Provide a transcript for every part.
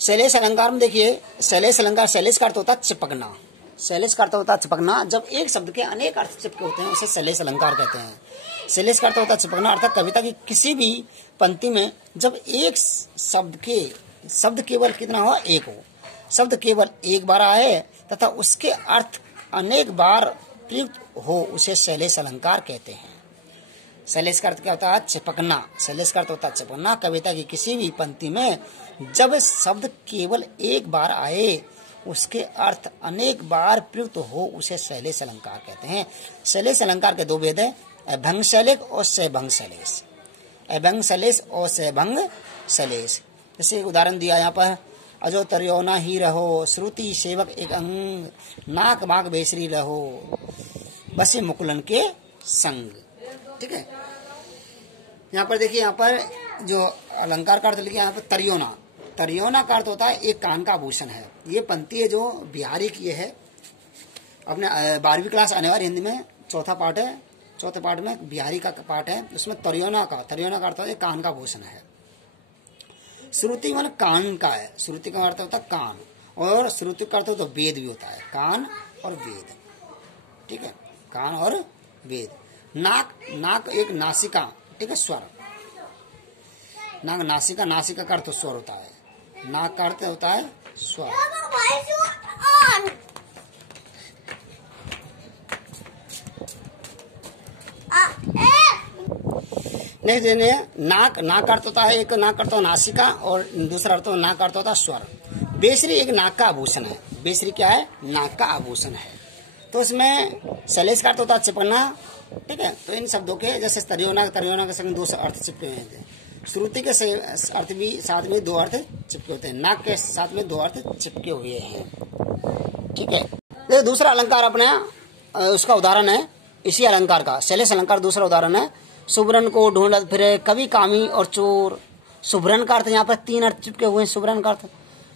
शैलेश अलंकार में देखिए, शैलेश अलंकार, शैलेश का अर्थ होता है चिपकना। शैलेश का अर्थ होता है चिपकना। जब एक शब्द के अनेक अर्थ चिपके होते हैं उसे शैलेश अलंकार कहते हैं। शैलेश का अर्थ होता है चिपकना, अर्थात कविता की किसी भी पंक्ति में जब एक शब्द केवल कितना हो, एक हो, शब्द केवल एक बार आए तथा उसके अर्थ अनेक बार प्रयुक्त हो, उसे शैलेश अलंकार कहते हैं। शैलेश का अर्थ क्या होता है, चिपकना। शैलेश का अर्थ होता है चिपकना। कविता की किसी भी पंक्ति में जब शब्द केवल एक बार आए, उसके अर्थ अनेक बार प्रयुक्त हो, उसे शैलेश अलंकार कहते हैं। शैलेश अलंकार के दो भेद है, अभंग शैलेश और सैभंग शैलेश। अभंग शैलेश और सैभंग शैलेश। जैसे उदाहरण दिया यहाँ पर, अजो तरियोना ही रहो, श्रुति सेवक एक अंग, नाक बाग बेसरी रहो, बसे मुकुलन के संग। ठीक है। यहाँ पर देखिए, यहाँ पर जो अलंकार का अर्थ लिखा यहाँ पर तरियोना। तरियोना का अर्थ होता है एक कान का आभूषण है। ये पंक्ति है जो बिहारी की है, अपने 12वीं क्लास आने वाली हिंदी में चौथा पार्ट है, चौथे पार्ट में बिहारी का पार्ट है, उसमें तरियोना का अर्थ होता है कान का आभूषण है। श्रुति मान कान का है, श्रुति का अर्थ होता है कान, और श्रुति का अर्थ तो वेद भी होता है, कान और वेद। ठीक है, कान और वेद। नाक एक नासिका, ठीक है, स्वर। नाक नासिका, नासिका का अर्थ स्वर होता है, नाक का अर्थ होता है स्वर। नेक्स्ट देने नाक का अर्थ होता है, एक नाक का अर्थ नासिका और दूसरा अर्थ नाक का अर्थ होता है स्वर। बेसरी एक नाक का आभूषण है। बेसरी क्या है, नाक का आभूषण है। तो इसमें शैलेश का अर्थ होता है चिपकना। ठीक है, तो इन शब्दों के जैसे तरियोना के संग दो अर्थ चिपके हुए हैं। श्रुति के अर्थ भी साथ में दो अर्थ चिपके होते हैं, नाक के साथ में दो अर्थ चिपके हुए हैं। ठीक है, तो दूसरा अलंकार अपने उसका उदाहरण है इसी अलंकार का, शैलेश अलंकार दूसरा उदाहरण है। सुभ्रन को ढूंढत फिरे कवि कामी और चोर। सुभ्रन का अर्थ यहाँ पर तीन अर्थ चिपके हुए हैं। सुभ्रन का अर्थ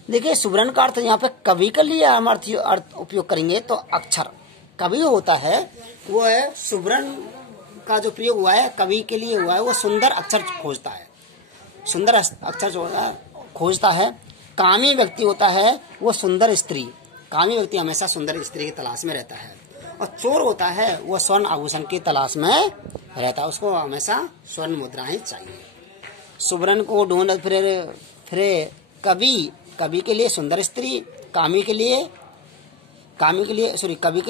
देखिए, सुभ्रन का अर्थ यहाँ पे कवि के लिए हम अर्थ उपयोग करेंगे तो अक्षर कवि होता है, वो है सुभ्रन का जो प्रयोग हुआ है कवि के लिए हुआ है, वो सुंदर अक्षर खोजता है, सुंदर अक्षर खोजता है। कामी व्यक्ति होता है वो सुंदर स्त्री, कामी व्यक्ति हमेशा सुंदर स्त्री की तलाश में रहता है। और चोर होता है वो स्वर्ण आभूषण की तलाश में रहता है, उसको हमेशा स्वर्ण मुद्राएं चाहिए। सुभ्रन को ढूंढ फिरे कवि के लिए सुंदर स्त्री, कवि के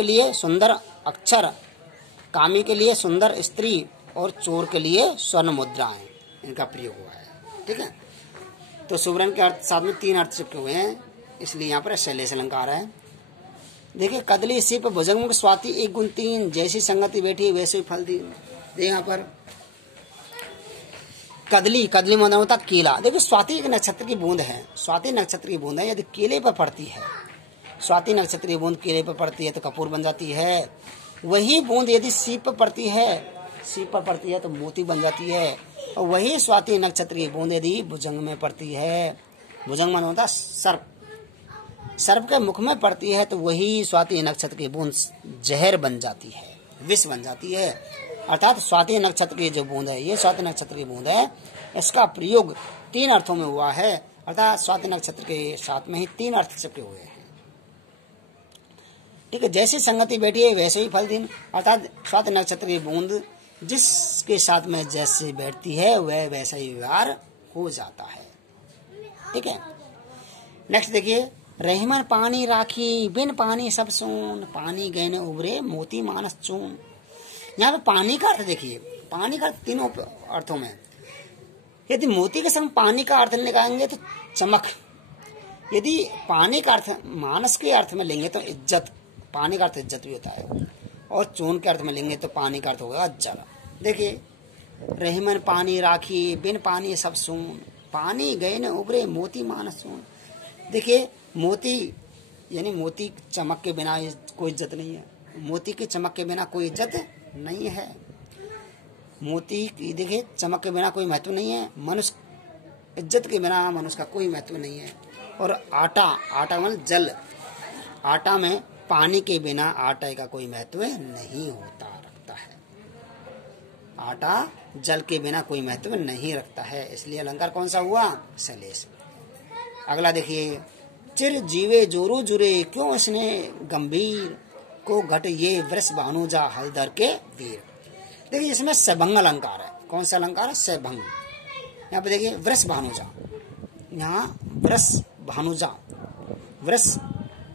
लिए सुंदर अक्षर, कामी के लिए सुंदर स्त्री और चोर के लिए स्वर्ण मुद्राएं, इनका प्रयोग हुआ है। ठीक है, तो सुभ्रन के अर्थ साथ में तीन अर्थ चिपके हुए हैं, इसलिए यहाँ पर शैलेश अलंकार है। देखिए, कदली सिप भुजंग स्वाति एक गुण तीन, जैसी संगति बैठी वैसे ही फल दीन। यहाँ पर कदली माना होता केला। देखिए, स्वाति एक नक्षत्र की बूंद है, स्वाति नक्षत्र की बूंद है, यदि केले पर पड़ती है, स्वाति नक्षत्र की बूंद केले पर पड़ती है तो कपूर बन जाती है। वही बूंद यदि सीप पर पड़ती है तो मोती बन जाती है। और वही स्वाति नक्षत्र की बूंद यदि भुजंग में पड़ती है, भुजंग माना होता सर्प, सर्प के मुख में पड़ती है तो वही स्वाति नक्षत्र की बूंद जहर बन जाती है, विष बन जाती है। अर्थात स्वाति नक्षत्र की जो बूंद है, ये स्वाति नक्षत्र की बूंद है, इसका प्रयोग तीन अर्थों में हुआ है, अर्थात स्वाति नक्षत्र के साथ में ही तीन अर्थ चिपके हुए हैं। ठीक है, जैसी संगति बैठी है वैसे ही फल दिन, अर्थात स्वाति नक्षत्र की बूंद जिसके साथ में जैसे बैठती है वह वैसा ही व्यवहार हो जाता है। ठीक है, नेक्स्ट देखिए, रहीमन पानी राखी बिन पानी सब सोन, पानी गहने उबरे मोती मानस चून। यहाँ पे पानी का अर्थ देखिए, पानी का अर्थ तीनों अर्थों में, यदि मोती के संग पानी का अर्थ निकालेंगे तो चमक, यदि पानी का अर्थ मानस के अर्थ में लेंगे तो इज्जत, पानी का अर्थ इज्जत भी होता है, और चून के अर्थ में लेंगे तो पानी का अर्थ होगा जल। देखिए, रहीमन पानी राखी बिन पानी सब सून, पानी गहने उबरे मोती मानस चून। देखिए, मोती यानी मोती चमक के बिना कोई इज्जत नहीं है, मोती की चमक के बिना कोई इज्जत नहीं है। मोती की देखिए चमक के बिना कोई महत्व नहीं है, मनुष्य इज्जत के बिना मनुष्य का कोई महत्व नहीं है। और आटा मतलब जल, आटा में पानी के बिना आटे का कोई महत्व नहीं होता रखता है, आटा जल के बिना कोई महत्व नहीं रखता है। इसलिए अलंकार कौन सा हुआ, शैलेश। अगला देखिए, चिर जीवे जोरू जुरे क्यों इसने गंभीर को घट ये वृष भानुजा हलधर के वीर। देखिए इसमें सभंग अलंकार है। कौन सा अलंकार है? सभंग। यहाँ पे देखिए वृष भानुजा, यहाँ वृष भानुजा, वृष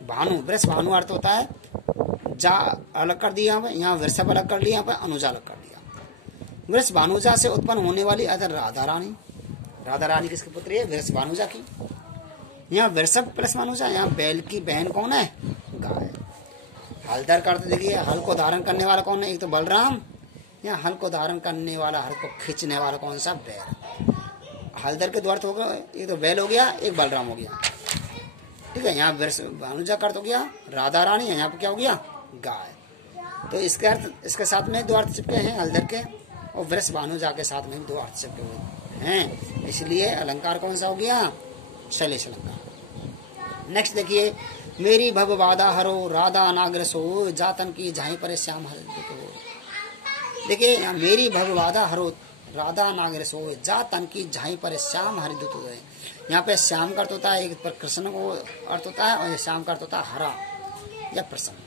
भानु, वृष भानु अर्थ होता है जा अलग कर दिया, यहाँ वृषभ अलग कर लिया, यहाँ पर अनुजा अलग कर दिया। वृष भानुजा से उत्पन्न होने वाली अदर राधा रानी, राधा रानी किसकी पुत्री है? वृष भानुजा की। यहाँ वृषभ प्लस भानुजा, यहाँ बैल की बहन कौन है? गाय। हलधर का अर्थ देखिए, हल को धारण करने वाला कौन है? एक तो बलराम, यहाँ हल को धारण करने वाला, हल को खींचने वाला कौन सा? बैल। हलधर के दो अर्थ हो गए, एक तो बैल हो गया, एक बलराम हो गया, ठीक है। यहाँ वृष भानुजा का अर्थ हो गया राधा रानी, यहाँ पर क्या हो गया? गाय। तो इसके अर्थ, इसके साथ में दो अर्थ चिपके हैं हलधर के, और वृष भानुजा के साथ में दो अर्थ चिपके हुए हैं, इसलिए अलंकार कौन सा हो गया? शैलेश अलंकार। नेक्स्ट देखिए, मेरी भव बाधा हरो राधा नागर सो जातन की झाई पर श्याम हल। देखिए यहाँ मेरी भव बाधा हरो राधा नागर सो जातन की झाई पर श्याम हरिदूत हो गए। यहाँ पे श्याम का अर्थ होता है, एक पर कृष्ण को अर्थ होता है, और श्याम का अर्थ होता है हरा या प्रसन्न,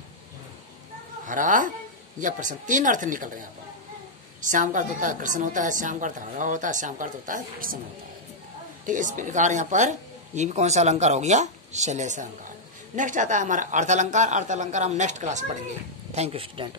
हरा या प्रसन्न, तीन अर्थ निकल रहे हैं यहाँ पर। श्याम का अर्थ होता है कृष्ण होता है, श्याम का अर्थ हरा होता है, श्याम का अर्थ होता है प्रसन्न होता है, ठीक है। इस प्रकार यहाँ पर ये भी कौन सा अलंकार हो गया? शैलेश अलंकार। नेक्स्ट आता है हमारा अर्थ अलंकार। अर्थ अलंकार हम नेक्स्ट क्लास पढ़ेंगे। Thank you student.